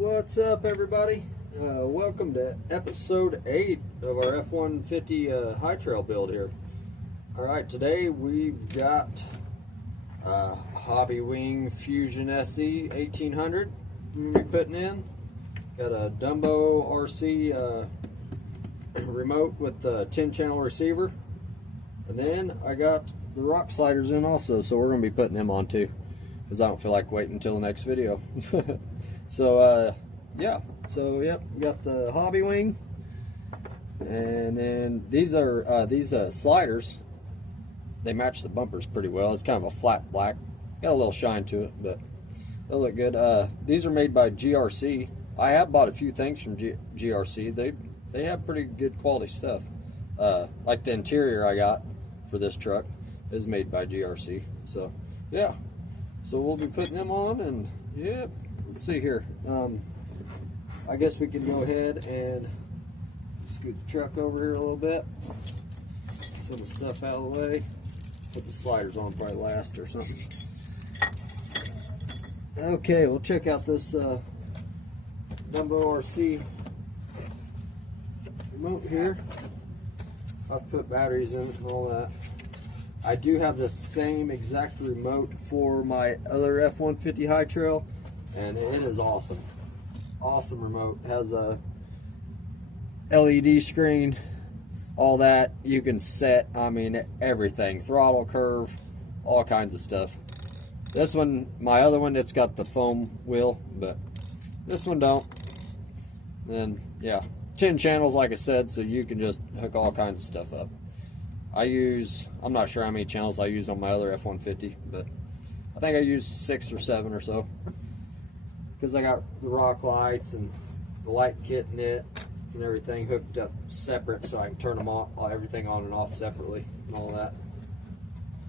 What's up, everybody? Welcome to episode 8 of our f-150 hightrail build here. Alright, today we've got Hobbywing Fusion SE 1800 we'll be putting in. Got a Dumbo RC remote with the 10-channel receiver. And then I got the rock sliders in also, so we're going to be putting them on too, because I don't feel like waiting until the next video. So yeah, so yep, we got the Hobbywing, and then these are sliders. They match the bumpers pretty well. It's kind of a flat black, got a little shine to it, but they look good. These are made by GRC. I have bought a few things from GRC. They have pretty good quality stuff. Like the interior I got for this truck is made by GRC. So yeah, so we'll be putting them on, and yeah, let's see here. I guess we can go ahead and scoot the truck over here a little bit, get some of the stuff out of the way, put the sliders on probably last or something. Okay, we'll check out this Dumbo RC remote here. I've put batteries in it and all that. I do have the same exact remote for my other f-150 hightrail, and it is awesome. Awesome remote. It has a LED screen, all that. You can set, I mean, everything. Throttle curve, all kinds of stuff. This one, my other one, it's got the foam wheel, but this one don't. And yeah, 10 channels like I said, so you can just hook all kinds of stuff up. I'm not sure how many channels I use on my other f-150, but I think I use 6 or 7 or so, because I got the rock lights and the light kit in it and everything hooked up separate, so I can turn them off, everything on and off separately and all that.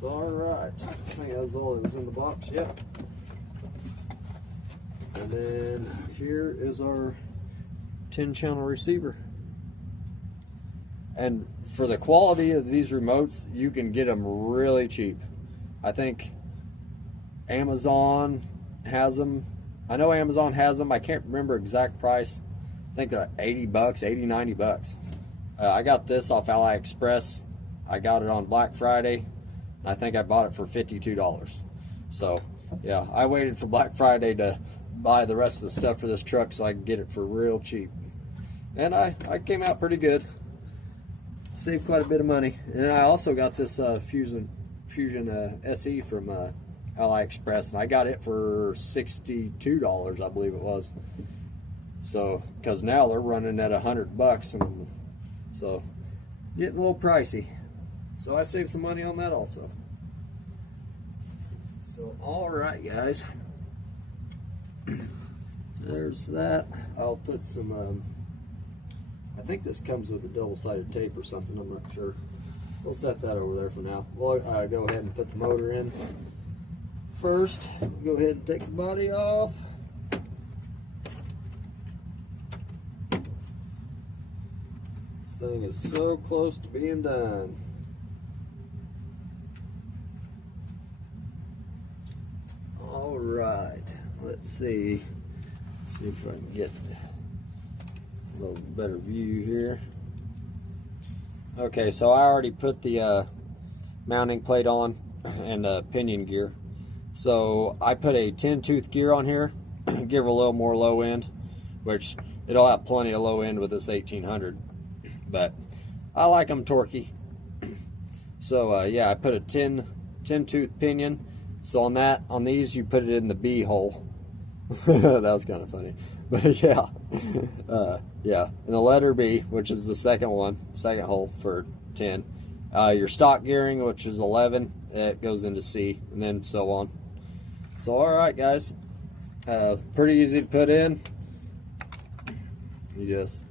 So alright, I think that was all that was in the box. Yep. And then here is our 10-channel receiver. And for the quality of these remotes, you can get them really cheap. I think Amazon has them. I know Amazon has them. I can't remember exact price. I think they're 80 bucks, 80, 90 bucks. I got this off AliExpress. I got it on Black Friday. I think I bought it for $52. So yeah, I waited for Black Friday to buy the rest of the stuff for this truck so I could get it for real cheap. And I came out pretty good. Saved quite a bit of money. And I also got this Fusion SE from AliExpress, and I got it for $62, I believe it was. So, because now they're running at 100 bucks, and so getting a little pricey. So I saved some money on that also. So all right, guys. So there's that. I'll put some. I think this comes with a double-sided tape or something. I'm not sure. We'll set that over there for now. We'll go ahead and put the motor in. First, go ahead and take the body off. This thing is so close to being done. All right, let's see if I can get a little better view here. Okay, so I already put the mounting plate on and pinion gear. So I put a 10-tooth gear on here, give it a little more low end, which it'll have plenty of low end with this 1800, but I like them torquey. So yeah, I put a 10-tooth pinion. So on these you put it in the B hole. That was kind of funny, but yeah, yeah, and the letter B, which is the second hole for 10. Your stock gearing, which is 11, it goes into C, and then so on. So alright, guys, pretty easy to put in. You just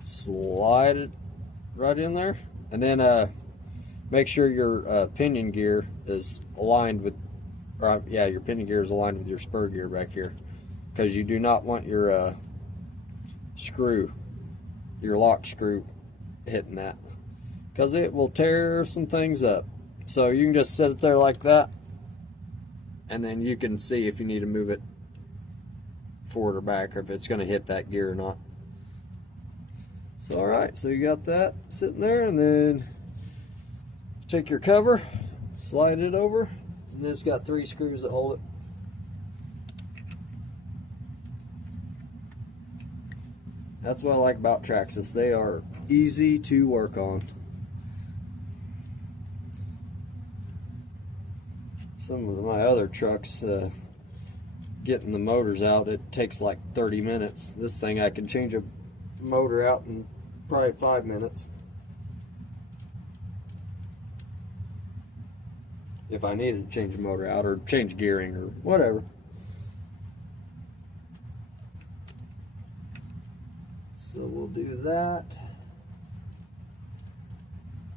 slide it right in there, and then make sure your pinion gear is aligned with, yeah, your pinion gear is aligned with your spur gear back here, because you do not want your your lock screw hitting that, because it will tear some things up. So you can just set it there like that, and then you can see if you need to move it forward or back, or if it's going to hit that gear or not. So alright, so you got that sitting there, and then take your cover, slide it over, and then it's got 3 screws that hold it. That's what I like about Traxxas. They are easy to work on. Some of my other trucks, getting the motors out, it takes like 30 minutes. This thing, I can change a motor out in probably 5 minutes. If I needed to change a motor out or change gearing or whatever. So we'll do that.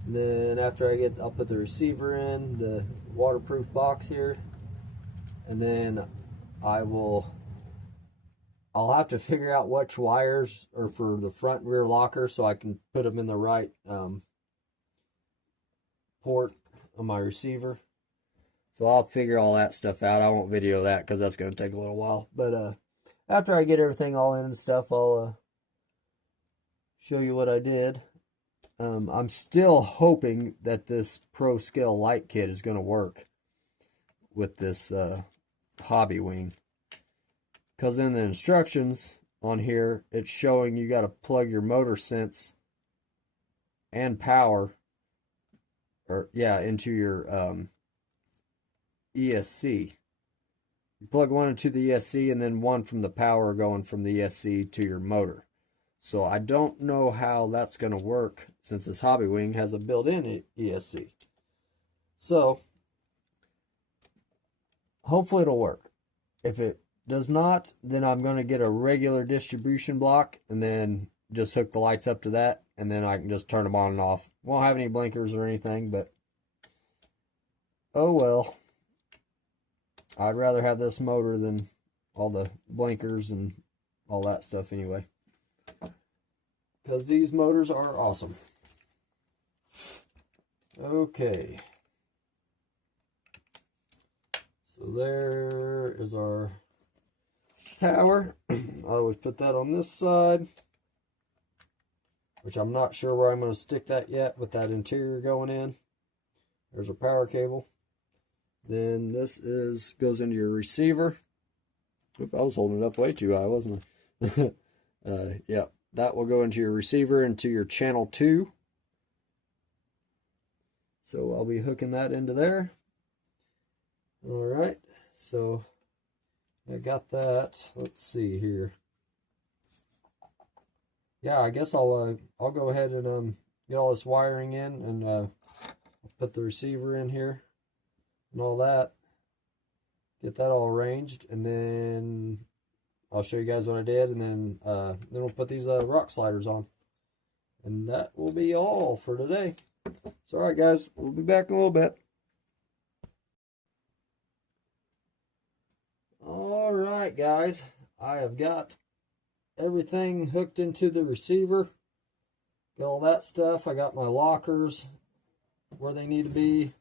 And then after I'll put the receiver in the waterproof box here, and then I'll have to figure out which wires are for the front and rear locker so I can put them in the right port on my receiver. So I'll figure all that stuff out. I won't video that because that's going to take a little while. But after I get everything all in and stuff, I'll show you what I did. I'm still hoping that this Pro Scale light kit is going to work with this Hobbywing. Because in the instructions on here, it's showing you got to plug your motor sense and power, into your ESC. You plug one into the ESC and then one from the power going from the ESC to your motor. So I don't know how that's going to work since this Hobbywing has a built-in ESC. So hopefully it'll work. If it does not, then I'm going to get a regular distribution block and then just hook the lights up to that, and then I can just turn them on and off. Won't have any blinkers or anything, but oh well. I'd rather have this motor than all the blinkers and all that stuff anyway, because these motors are awesome. Okay, so there is our power. I always put that on this side, which I'm not sure where I'm going to stick that yet with that interior going in. There's a power cable. Then this goes into your receiver. Oop, I was holding it up way too high, wasn't I? Yeah, that will go into your receiver, into your channel 2. So I'll be hooking that into there. All right, so I got that. Let's see here. Yeah, I guess I'll go ahead and get all this wiring in, and put the receiver in here and all that. Get that all arranged, and then I'll show you guys what I did, and then we'll put these rock sliders on. And that will be all for today. So alright guys, we'll be back in a little bit. Alright guys, I have got everything hooked into the receiver. Got all that stuff. I got my lockers where they need to be.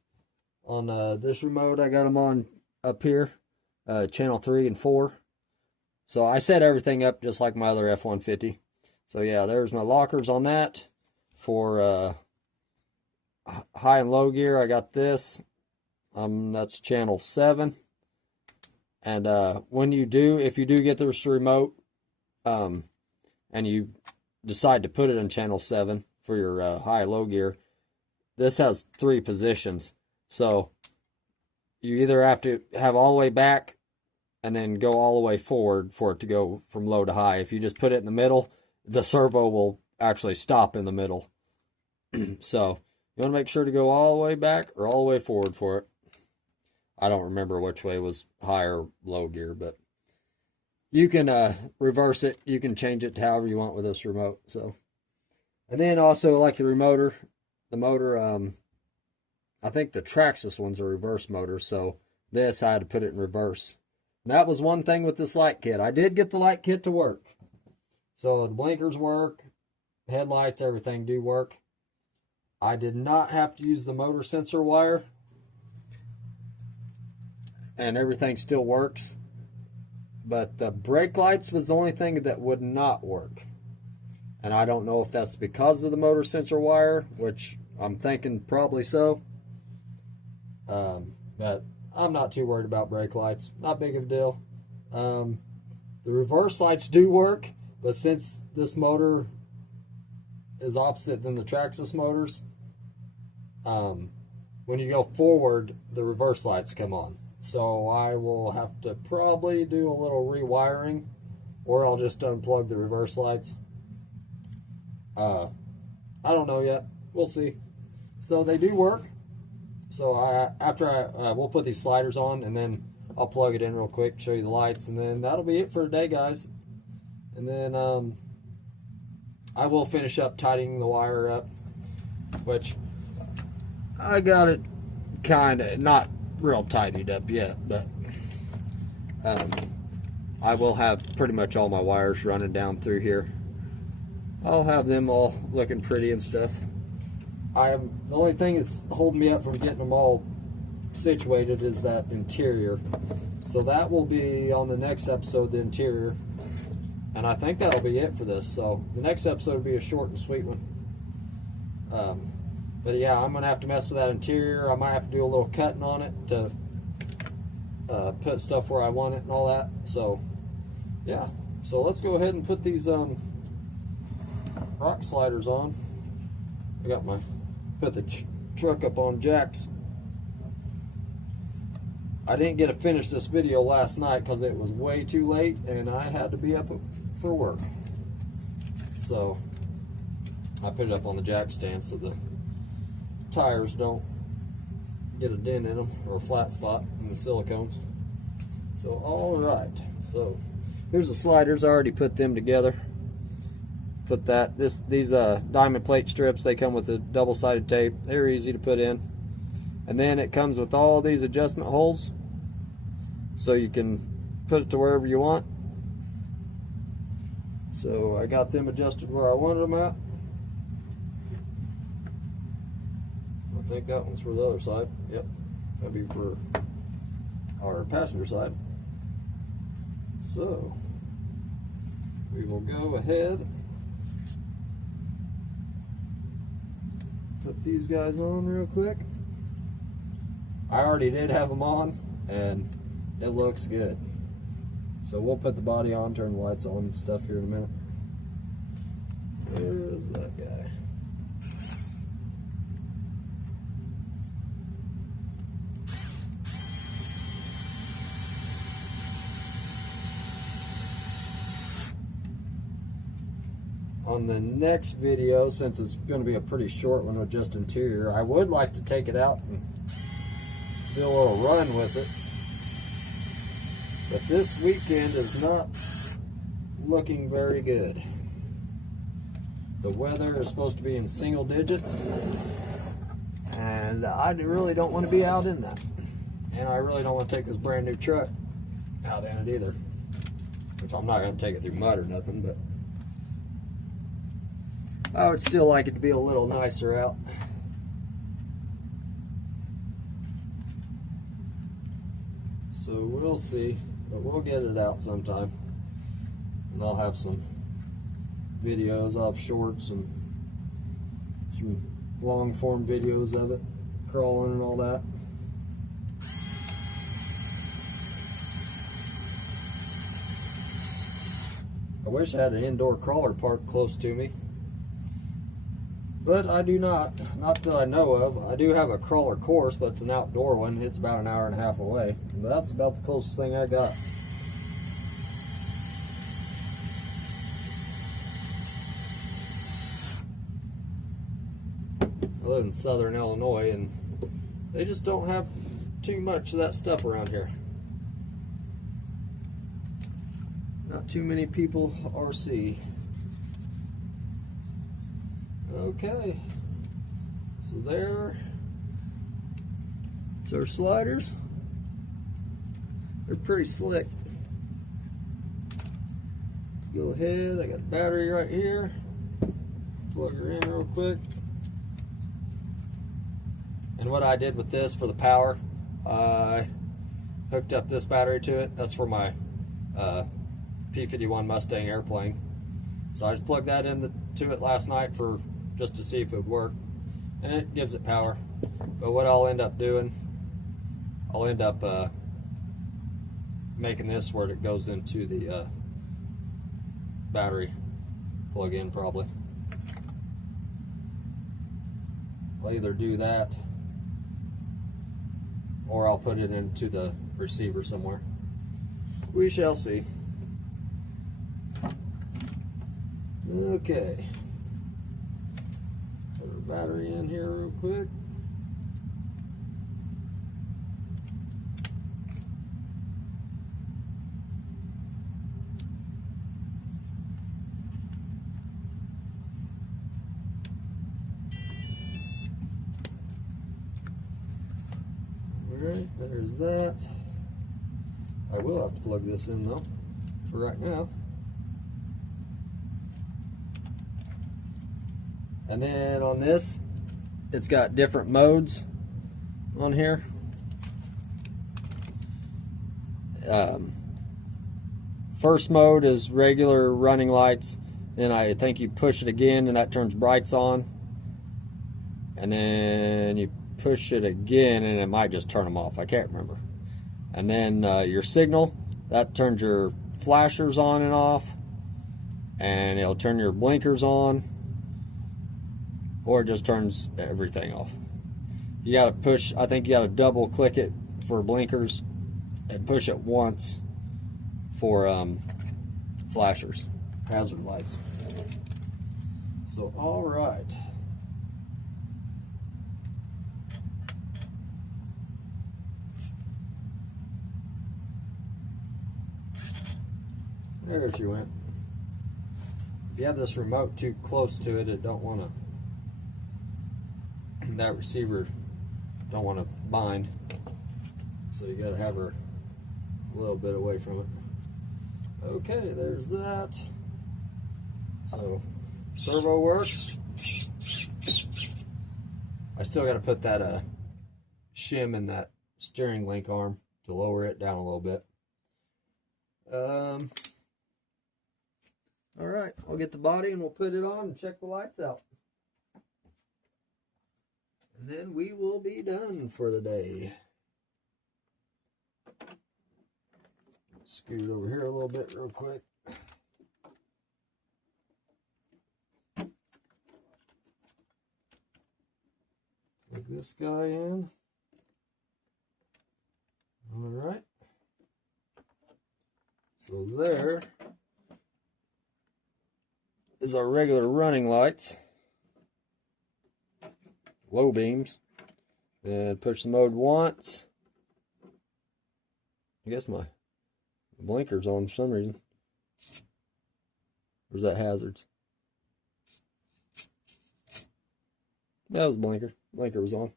On this remote, I got them on up here, channel 3 and 4. So I set everything up just like my other F-150. So yeah, there's my lockers on that. For high and low gear, I got this. That's channel 7. And if you do get this remote, and you decide to put it in channel 7 for your high low gear, this has 3 positions. So you either have to have all the way back and then go all the way forward for it to go from low to high. If you just put it in the middle, the servo will actually stop in the middle. So you want to make sure to go all the way back or all the way forward for it. I don't remember which way was high or low gear, but you can reverse it. You can change it to however you want with this remote. So, and then also like the motor, I think the Traxxas one's a reverse motor, so this I had to put it in reverse. And that was one thing with this light kit. I did get the light kit to work. So the blinkers work, headlights, everything do work. I did not have to use the motor sensor wire, and everything still works. but the brake lights was the only thing that would not work. And I don't know if that's because of the motor sensor wire, which I'm thinking probably so. But I'm not too worried about brake lights. Not big of a deal. The reverse lights do work, but since this motor is opposite than the Traxxas motors, when you go forward, the reverse lights come on. So I will have to probably do a little rewiring, or I'll just unplug the reverse lights. I don't know yet. We'll see. So they do work. So we'll put these sliders on, and then I'll plug it in real quick, show you the lights, and then that'll be it for today, guys. And then I will finish up tightening the wire up, which I got it kind of not real tidied up yet, but I will have pretty much all my wires running down through here. I'll have them all looking pretty and stuff. The only thing that's holding me up from getting them all situated is that interior. So that will be on the next episode, the interior. And I think that'll be it for this. So the next episode will be a short and sweet one. But yeah, I'm going to have to mess with that interior. I might have to do a little cutting on it to put stuff where I want it and all that. So yeah, so let's go ahead and put these rock sliders on. I got put the truck up on jacks. I didn't get to finish this video last night because it was way too late and I had to be up for work. So I put it up on the jack stand so the tires don't get a dent in them or a flat spot in the silicones. So alright, so here's the sliders. I already put them together. Put these diamond plate strips, they come with a double-sided tape. They're easy to put in. And then it comes with all these adjustment holes, so you can put it to wherever you want. So I got them adjusted where I wanted them at. I think that one's for the other side. Yep, that'd be for our passenger side. So we will go ahead, put these guys on real quick. I already did have them on and it looks good. So we'll put the body on, turn the lights on and stuff here in a minute. Where's that guy? On the next video, since it's going to be a pretty short one with just interior, I would like to take it out and do a little run with it. But this weekend is not looking very good. The weather is supposed to be in single digits, and I really don't want to be out in that. And I really don't want to take this brand new truck out in it either. Which I'm not going to take it through mud or nothing, but I would still like it to be a little nicer out. So we'll see, but we'll get it out sometime. And I'll have some videos, I'll have shorts and some long form videos of it, crawling and all that. I wish I had an indoor crawler park close to me. But I do not that I know of. I do have a crawler course, but it's an outdoor one. It's about an hour and a half away. But that's about the closest thing I got. I live in southern Illinois, and they just don't have too much of that stuff around here. Not too many people RC. Okay, so there's our sliders. They're pretty slick. Go ahead, I got a battery right here. Plug her in real quick. And what I did with this for the power, I hooked up this battery to it. That's for my P-51 Mustang airplane. So I just plugged that into it last night for just to see if it would work, and it gives it power. But what I'll end up doing, I'll end up making this where it goes into the battery plug-in probably. I'll either do that or I'll put it into the receiver somewhere. We shall see. Okay. Put our battery in here real quick. Alright, there's that. I will have to plug this in though, for right now. And then on this, it's got different modes on here. First mode is regular running lights. Then I think you push it again and that turns brights on. And then you push it again and it might just turn them off. I can't remember. And then your signal, that turns your flashers on and off. And it'll turn your blinkers on. Or it just turns everything off. You gotta push, I think you gotta double click it for blinkers and push it once for flashers, hazard lights. So, all right. There she went. If you have this remote too close to it, it don't want to, that receiver don't want to bind, so you got to have her a little bit away from it. Okay, there's that. So servo works. I still got to put that shim in that steering link arm to lower it down a little bit. All right, I'll get the body and we'll put it on and check the lights out. And then we will be done for the day. Scoot over here a little bit real quick. Plug this guy in. All right. So there is our regular running lights. Low beams. Then push the mode once. I guess my blinker's on for some reason. Where's that hazards? That was blinker. Blinker was on.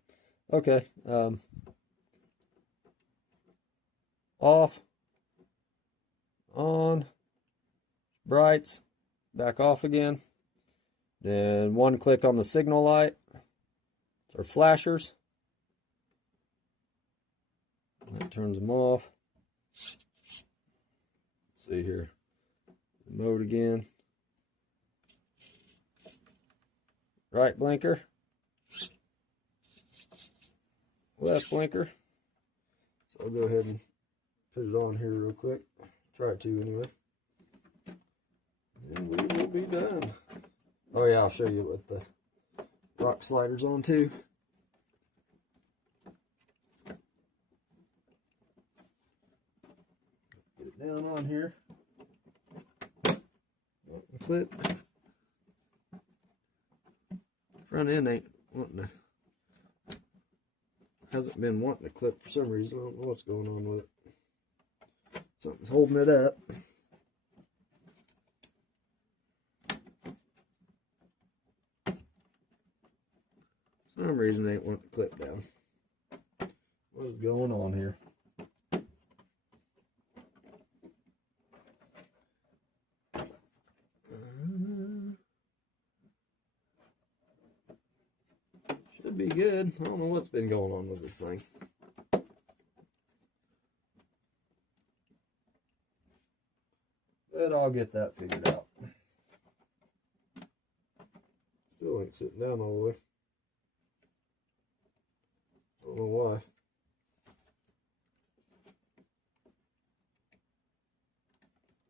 Okay. Off. On. Brights. Back off again. Then one click on the signal light. Or flashers. That turns them off. Let's see here. Mode again. Right blinker. Left blinker. So I'll go ahead and put it on here real quick. Try it to anyway. And we will be done. Oh yeah, I'll show you with the rock sliders on too. Get it down on here. Clip. Front end ain't wanting to, hasn't been wanting to clip for some reason. I don't know what's going on with it. Something's holding it up. For some reason it ain't wanting to clip down. What is going on here? Should be good. I don't know what's been going on with this thing. But I'll get that figured out. Still ain't sitting down all the way. Don't know why.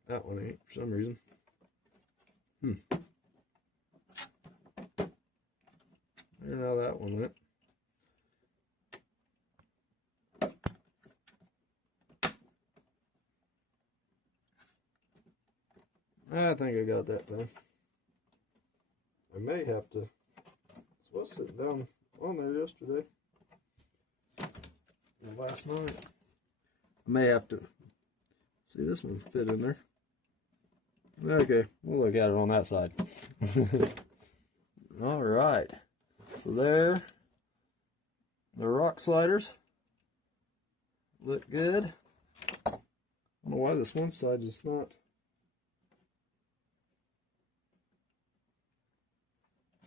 That one ain't for some reason. I don't know how that one went. I think I got that done. I may have to. This was sitting down on there yesterday. Or last night. I may have to. See, this one fit in there. Okay, we'll look at it on that side. All right. So there, the rock sliders look good. I don't know why this one side is not.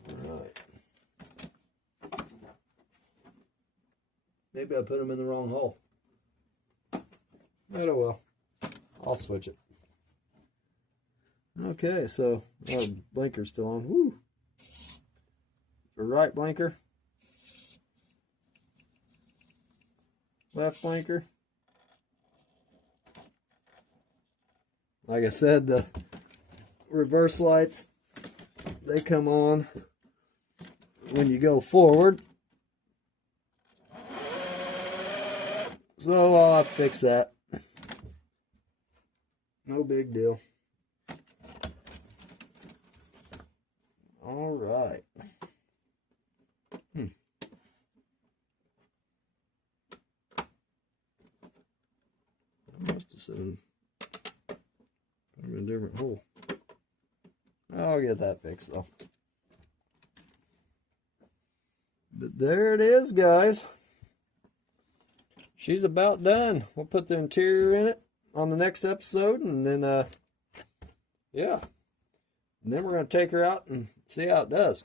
All right. Maybe I put them in the wrong hole. Oh well. I'll switch it. Okay, so our blinker's still on. Woo! The right blinker, left blinker. Like I said, the reverse lights, they come on when you go forward. So I'll have to fix that. No big deal. All right. I must have said I'm in a different hole. I'll get that fixed though. But there it is, guys. She's about done. We'll put the interior in it on the next episode, and then yeah. And then we're going to take her out and see how it does.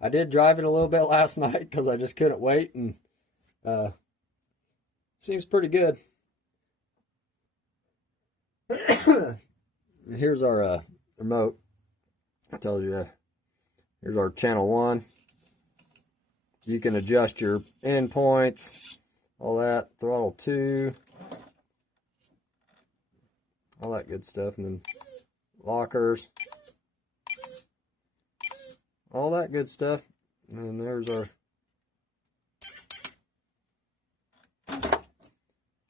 I did drive it a little bit last night because I just couldn't wait, and seems pretty good. Here's our remote. I told you, here's our channel 1. You can adjust your endpoints, all that, throttle 2, all that good stuff, and then lockers, all that good stuff. And then there's our,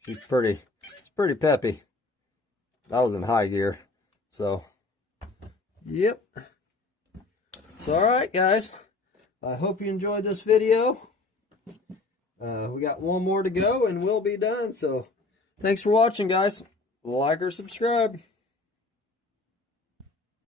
it's pretty peppy. I was in high gear, so yep. So all right, guys, I hope you enjoyed this video. We got one more to go and we'll be done. So thanks for watching, guys. Like or subscribe.